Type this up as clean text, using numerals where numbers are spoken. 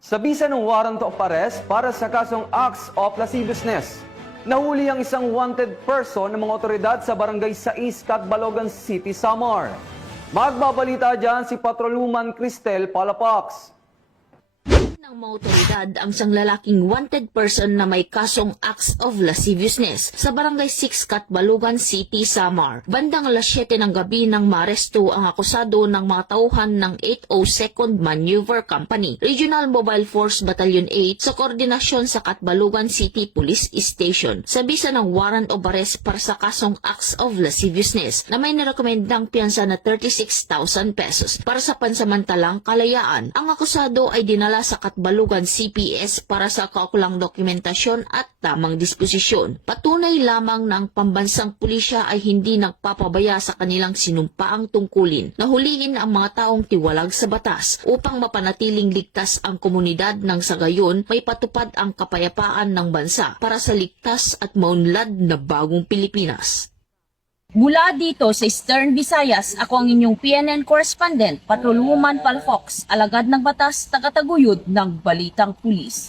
Sa bisa ng warrant of arrest para sa kasong acts of lasciviousness, nahuli ang isang wanted person ng mga otoridad sa Barangay 6, Catbalogan City, Samar. Magbabalita dyan si Patrolwoman Cristel Palapax. Ng mga otoridad ang isang lalaking wanted person na may kasong acts of lasciviousness sa Barangay 6, Catbalogan City, Samar. Bandang alas 7 ng gabi nang maaresto ang akusado ng mga tauhan ng 802nd Maneuver Company, Regional Mobile Force Battalion 8 sa koordinasyon sa Catbalogan City Police Station sa bisa ng warrant of arrest para sa kasong acts of lasciviousness na may nirekomendang piyansa na 36,000 pesos para sa pansamantalang kalayaan. Ang akusado ay dinala sa Catbalogan CPS para sa kaukulang dokumentasyon at tamang disposisyon. Patunay lamang na ang pambansang pulisya ay hindi nagpapabaya sa kanilang sinumpaang tungkulin na huliin ang mga taong tiwalag sa batas upang mapanatiling ligtas ang komunidad nang sa gayon may patupad ang kapayapaan ng bansa para sa ligtas at maunlad na bagong Pilipinas. Mula dito sa Eastern Visayas, ako ang inyong PNN correspondent, Patrolwoman Palafox, alagad ng batas, tagataguyod ng Balitang Pulis.